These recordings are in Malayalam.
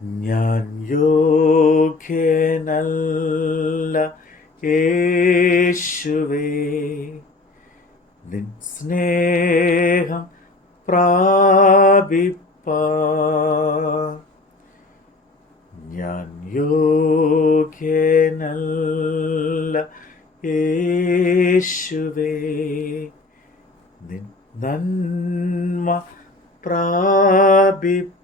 ഞാൻ യോഗ്യനല്ല യേശുവേ, നിൻ സ്നേഹം പ്രാപിപ്പാൻ. ഞാൻ യോഗ്യനല്ല യേശുവേ, നിൻ നന്മ പ്രാപിപ്പാൻ.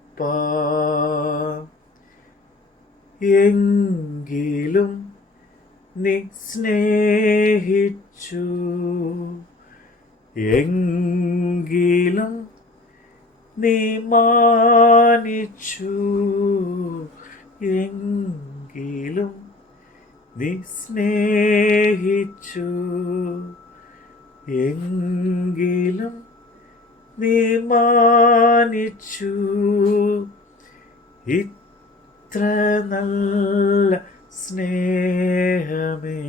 എങ്കിലും നീ സ്നേഹിച്ചു, എങ്കിലും നീ മാനിച്ചു, എങ്കിലും നീ സ്നേഹിച്ചു, എങ്കിലും നീ മാനിച്ചു. ഇത്ര നല്ല സ്നേഹമേ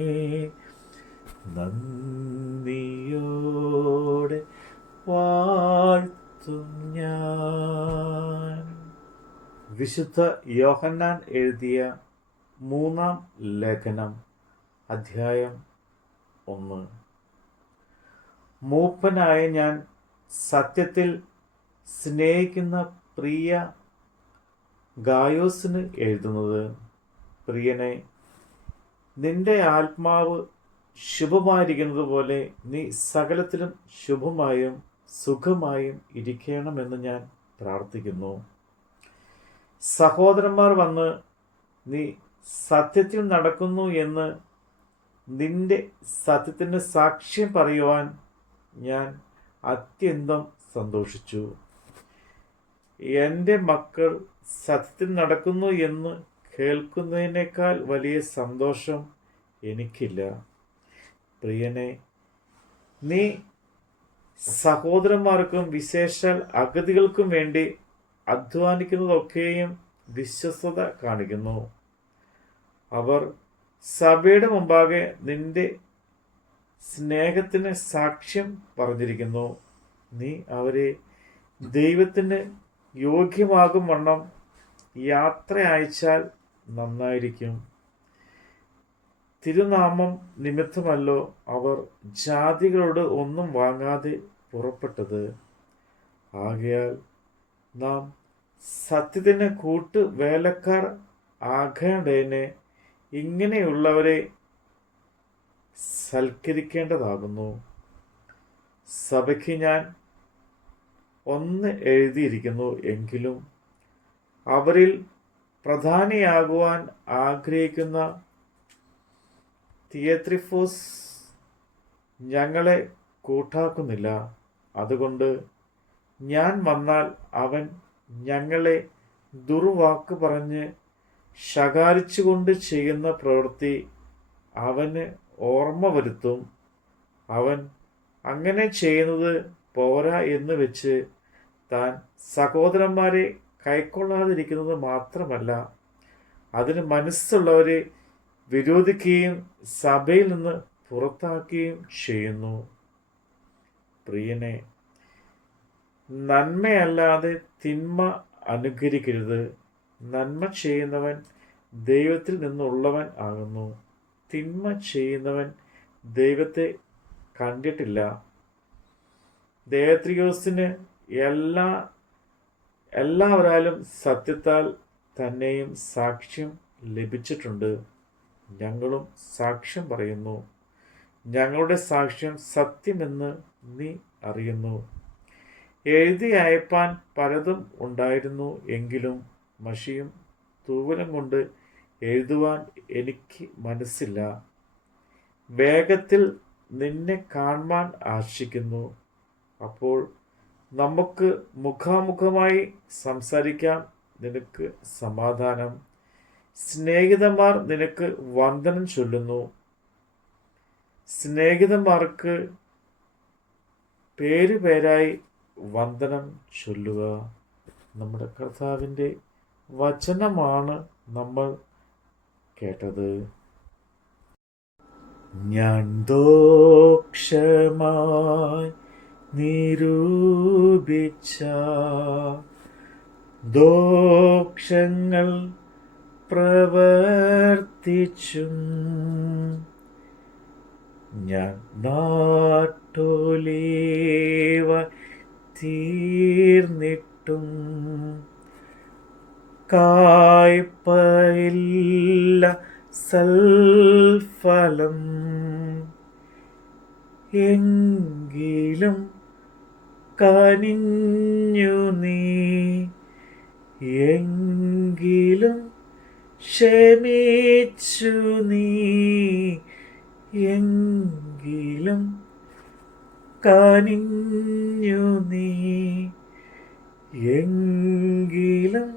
നന്ദിയോടെ വാഴ്ത്തും ഞാൻ. വിശുദ്ധ യോഹന്നാൻ എഴുതിയ 3 ലേഖനം, അധ്യായം 1. മൂപ്പനായ ഞാൻ സത്യത്തിൽ സ്നേഹിക്കുന്ന പ്രിയ ഗായോസിന് എഴുതുന്നത്, പ്രിയനെ, നിന്റെ ആത്മാവ് ശുഭമായിരിക്കുന്നത് പോലെ നീ സകലത്തിലും ശുഭമായും സുഖമായും ഇരിക്കണമെന്ന് ഞാൻ പ്രാർത്ഥിക്കുന്നു. സഹോദരന്മാർ വന്ന് നീ സത്യത്തിൽ നടക്കുന്നു എന്ന് നിന്റെ സത്യത്തിന് സാക്ഷ്യം പറയുവാൻ ഞാൻ അത്യന്തം സന്തോഷിച്ചു. എൻ്റെ മക്കൾ സത്യത്തിൽ നടക്കുന്നു എന്ന് കേൾക്കുന്നതിനേക്കാൾ വലിയ സന്തോഷം എനിക്കില്ല. പ്രിയനെ, നീ സഹോദരന്മാർക്കും വിശേഷാൽ അഗതികൾക്കും വേണ്ടി അധ്വാനിക്കുന്നതൊക്കെയും വിശ്വസ്തത കാണിക്കുന്നു. അവർ സഭയുടെ മുമ്പാകെ നിന്റെ സ്നേഹത്തിന് സാക്ഷ്യം പറഞ്ഞിരിക്കുന്നു. നീ അവരെ ദൈവത്തിന് യോഗ്യമാകും വണ്ണം യാത്ര അയച്ചാൽ നന്നായിരിക്കും. തിരുനാമം നിമിത്തമല്ലോ അവർ ജാതികളോട് ഒന്നും വാങ്ങാതെ പുറപ്പെട്ടത്. ആകയാൽ നാം സത്യത്തിന് കൂട്ട് വേലക്കാർ ആകേണ്ടതിന് ഇങ്ങനെയുള്ളവരെ സൽക്കരിക്കേണ്ടതാകുന്നു. സഭയ്ക്ക് ഞാൻ 1 എഴുതിയിരിക്കുന്നു, എങ്കിലും അവരിൽ പ്രധാനിയാകുവാൻ ആഗ്രഹിക്കുന്ന തിയത്രിഫോസ് ഞങ്ങളെ കൂട്ടാക്കുന്നില്ല. അതുകൊണ്ട് ഞാൻ വന്നാൽ അവൻ ഞങ്ങളെ ദുർവാക്ക് പറഞ്ഞ് ശകാരിച്ചുകൊണ്ട് ചെയ്യുന്ന പ്രവൃത്തി അവന് ഓർമ്മ വരുത്തും. അവൻ അങ്ങനെ ചെയ്യുന്നത് പോരാ എന്ന് വെച്ച് താൻ സഹോദരന്മാരെ കൈക്കൊള്ളാതിരിക്കുന്നത് മാത്രമല്ല, അതിന് മനസ്സുള്ളവരെ വിരോധിക്കുകയും സഭയിൽ നിന്ന് പുറത്താക്കുകയും ചെയ്യുന്നു. പ്രിയനെ, നന്മയല്ലാതെ തിന്മ അനുകരിക്കരുത്. നന്മ ചെയ്യുന്നവൻ ദൈവത്തിൽ നിന്നുള്ളവൻ ആകുന്നു. തിന്മ ചെയ്യുന്നവൻ ദൈവത്തെ കണ്ടിട്ടില്ല. ദേമേത്രിയോസിന് എല്ലാവരാലും സത്യത്താൽ തന്നെയും സാക്ഷ്യം ലഭിച്ചിട്ടുണ്ട്. ഞങ്ങളും സാക്ഷ്യം പറയുന്നു. ഞങ്ങളുടെ സാക്ഷ്യം സത്യമെന്ന് നീ അറിയുന്നു. എഴുതി അയപ്പാൻ പലതും ഉണ്ടായിരുന്നു, എങ്കിലും മഷിയും തൂവലും കൊണ്ട് എഴുതുവാൻ എനിക്ക് മനസ്സില്ല. വേഗത്തിൽ നിന്നെ കാണുവാൻ ആശിക്കുന്നു. അപ്പോൾ നമുക്ക് മുഖാമുഖമായി സംസാരിക്കാം. നിനക്ക് സമാധാനം. സ്നേഹിതന്മാർ നിനക്ക് വന്ദനം ചൊല്ലുന്നു. സ്നേഹിതന്മാർക്ക് പേരുപേരായി വന്ദനം ചൊല്ലുക. നമ്മുടെ കർത്താവിൻ്റെ വചനമാണ് നമ്മൾ കേട്ടത്. ഞാൻ ദോക്ഷമായി നിരൂപിച്ച ദോഷങ്ങൾ പ്രവർത്തിച്ചും ഞാൻ നാട്ടോലേവ തീർന്നിട്ടും കായ്പയില്ല സൽഫലം. എങ്കിലും കനിഞ്ഞു നീ, എങ്കിലും ക്ഷമിച്ചു നീ, എങ്കിലും കനിഞ്ഞു നീ, എങ്കിലും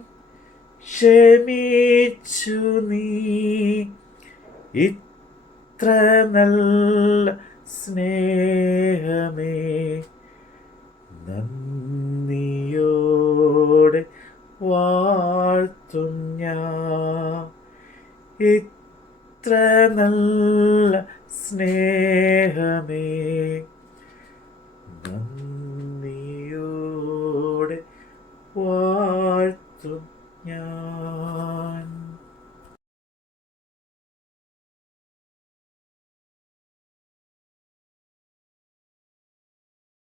ക്ഷമിച്ചു നീ. ഇത്ര നല്ല സ്നേഹമേ നന്ദിയോടെ വാഴ്ത്തും ഞാൻ. ഇത്ര നല്ല സ്നേഹമേ